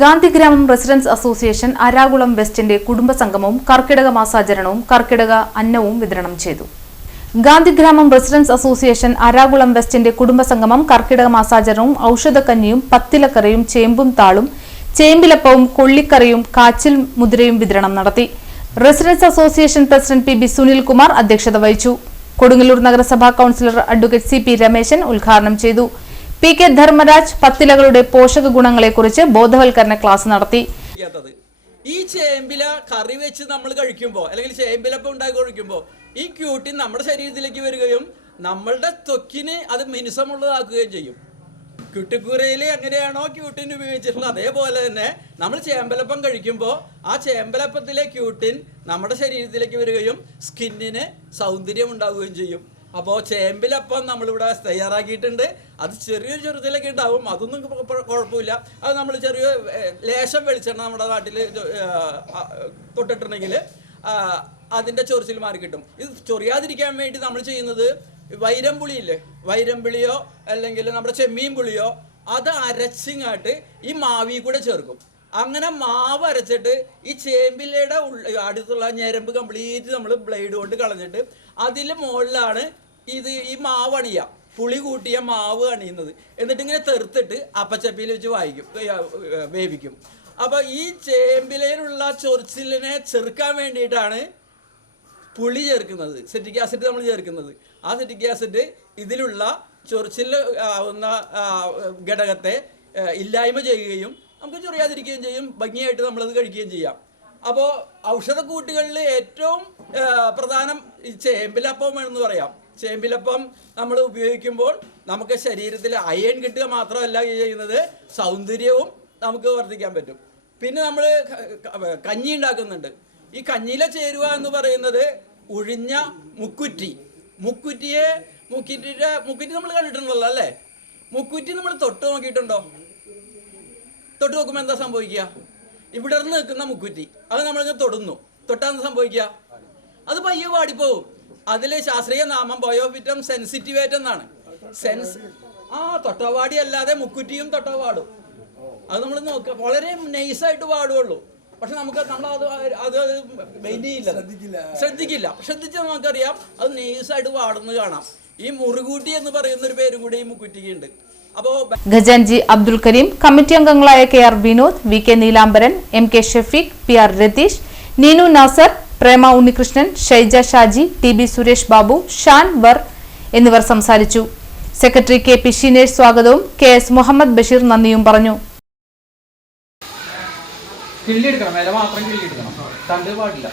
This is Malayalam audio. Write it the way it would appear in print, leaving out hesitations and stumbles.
ഗാന്ധിഗ്രാമം റെസിഡൻസ് അസോസിയേഷൻ അരാകുളം വെസ്റ്റിന്റെ കുടുംബസംഗമവും കർക്കിടക മാസാചരണവും കർക്കിടക അന്നവും വിതരണം ചെയ്തു. ഗാന്ധിഗ്രാമം റെസിഡൻസ് അസോസിയേഷൻ അരാകുളം വെസ്റ്റിന്റെ കുടുംബസംഗമം കർക്കിടക മാസാചരണവും ഔഷധക്കഞ്ഞിയും പത്തിലക്കറിയും ചേമ്പും താളും ചേമ്പിലപ്പവും കൊള്ളിക്കറിയും കാച്ചിൽ മുതിരയും വിതരണം നടത്തി. Residence association president P B Sunilkumar അധ്യക്ഷത വഹിച്ചു. കൊടുങ്ങല്ലൂർ നഗരസഭാ councillor advocate C P Rameshan ഉദ്ഘാടനം ചെയ്തു. പി കെ ധർമ്മരാജ് പത്തിലകളുടെ പോഷക ഗുണങ്ങളെക്കുറിച്ച് ബോധവൽക്കരണ ക്ലാസ് നടത്തി. ഈ ചേമ്പില കറി വെച്ച് നമ്മൾ കഴിക്കുമ്പോൾ അല്ലെങ്കിൽ ചേമ്പിലപ്പം ഉണ്ടാക്കി കഴിക്കുമ്പോൾ ഈ ക്യൂട്ടിൻ നമ്മുടെ ശരീരത്തിലേക്ക് വരികയും നമ്മളുടെ ത്വക്കിന് അത് മിനുസമുള്ളതാക്കുകയും ചെയ്യും. ക്യൂട്ടിക്കൂരയിൽ എങ്ങനെയാണോ ക്യൂട്ടിൻ ഉപയോഗിച്ചിട്ടുള്ളത് അതേപോലെ തന്നെ നമ്മൾ ചേമ്പലപ്പം കഴിക്കുമ്പോൾ ആ ചേമ്പലപ്പത്തിലെ ക്യൂട്ടിൻ നമ്മുടെ ശരീരത്തിലേക്ക് വരികയും സ്കിന്നിന് സൗന്ദര്യം ഉണ്ടാവുകയും ചെയ്യും. അപ്പോൾ ചേമ്പിലപ്പം നമ്മളിവിടെ തയ്യാറാക്കിയിട്ടുണ്ട്. അത് ചെറിയൊരു ചെറുതിലൊക്കെ ഉണ്ടാവും, അതൊന്നും കുഴപ്പമില്ല. അത് നമ്മൾ ചെറിയ ലേശം വെളിച്ചെണ്ണ നമ്മുടെ നാട്ടിൽ തൊട്ടിട്ടുണ്ടെങ്കിൽ അതിൻ്റെ ചൊറിച്ചിൽ മാറി കിട്ടും. ഇത് ചൊറിയാതിരിക്കാൻ വേണ്ടി നമ്മൾ ചെയ്യുന്നത് വൈരംപുളിയില്ലേ, വൈരംപുളിയോ അല്ലെങ്കിൽ നമ്മുടെ ചെമ്മീൻ പുളിയോ അത് അരച്ചിങ്ങാട്ട് ഈ മാവിൽ കൂടെ ചേർക്കും. അങ്ങനെ മാവ് അരച്ചിട്ട് ഈ ചേമ്പിലയുടെ അടുത്തുള്ള ഞരമ്പ് കംപ്ലീറ്റ് നമ്മൾ ബ്ലേഡ് കൊണ്ട് കളഞ്ഞിട്ട് അതിൽ മുകളിലാണ് ഈ മാവ് അണിയുക, പുളി കൂട്ടിയ മാവ് അണിയുന്നത്. എന്നിട്ട് ഇങ്ങനെ തെറുത്തിട്ട് അപ്പച്ചപ്പിയിൽ വെച്ച് വേവിക്കും. അപ്പോൾ ഈ ചേമ്പിലയിലുള്ള ചൊറിച്ചിലിനെ ചെറുക്കാൻ വേണ്ടിയിട്ടാണ് പുളി ചേർക്കുന്നത്, സിട്രിക് ആസിഡ് നമ്മൾ ചേർക്കുന്നത്. ആ സിട്രിക് ആസിഡ് ഇതിലുള്ള ചൊറിച്ചിൽ ആവുന്ന ഘടകത്തെ ഇല്ലായ്മ ചെയ്യുകയും നമുക്ക് ചൊറിയാതിരിക്കുകയും ചെയ്യും. ഭംഗിയായിട്ട് നമ്മളത് കഴിക്കുകയും ചെയ്യാം. അപ്പോൾ ഔഷധക്കൂട്ടുകളിൽ ഏറ്റവും പ്രധാനം ഈ ചേമ്പിലപ്പം എന്ന് പറയാം. ചേമ്പിലപ്പം നമ്മൾ ഉപയോഗിക്കുമ്പോൾ നമുക്ക് ശരീരത്തിൽ അയൺ കിട്ടുക മാത്രമല്ല ചെയ്യുന്നത്, സൗന്ദര്യവും നമുക്ക് വർദ്ധിക്കാൻ പറ്റും. പിന്നെ നമ്മൾ കഞ്ഞി ഉണ്ടാക്കുന്നുണ്ട്. ഈ കഞ്ഞിയിലെ ചേരുവ എന്ന് പറയുന്നത് ഉഴിഞ്ഞ മുക്കുറ്റി. മുക്കുറ്റി നമ്മൾ കണ്ടിട്ടുണ്ടല്ലോ അല്ലേ? മുക്കുറ്റി നമ്മൾ തൊട്ട് നോക്കിയിട്ടുണ്ടോ? തൊട്ട് നോക്കുമ്പോൾ എന്താ സംഭവിക്കുക? ഇവിടെ നിന്ന് നിൽക്കുന്ന മുക്കുറ്റി അത് നമ്മളിങ്ങനെ തൊടുന്നു. തൊട്ടാന്ന് സംഭവിക്കുക അത് പയ്യെ വാടിപ്പോവും. അതിൽ ശാസ്ത്രീയ നാമം ബയോഫിറ്റം സെൻസിറ്റിവേറ്റ് എന്നാണ്. തൊട്ടവാടി അല്ലാതെ മുക്കുറ്റിയും തൊട്ടവാടും. അത് നമ്മൾ നോക്കുക, വളരെ നൈസായിട്ട് വാടുകയുള്ളൂ. പക്ഷെ അത് മെയിൻറ്റെയില്ല, ശ്രദ്ധിക്കില്ല. ശ്രദ്ധിച്ചാൽ നമുക്കറിയാം അത് നൈസായിട്ട് വാടുന്നത് കാണാം. ഈ മുറുകൂട്ടി എന്ന് പറയുന്ന ഒരു പേരും കൂടി ഈ മുക്കുറ്റിക്കുണ്ട്. ഖജാൻജി അബ്ദുൽ കരീം, കമ്മിറ്റി അംഗങ്ങളായ K R Vinod, V K Neelambaran, M K Shafeeq, P R Ratheesh, Neenu Nasar, Prema Unnikrishnan, Shyja Shaji, T B Suresh Babu, Shan വർ എന്നിവർ സംസാരിച്ചു. സെക്രട്ടറി കെ പി ഷിനേഷ് സ്വാഗതവും കെ എസ് മുഹമ്മദ് ബഷീർ നന്ദിയും പറഞ്ഞു. കിള്ളിയെടുക്കണം, വില മാത്രം കിള്ളിയെടുക്കണം, തണ്ട് പാടില്ല.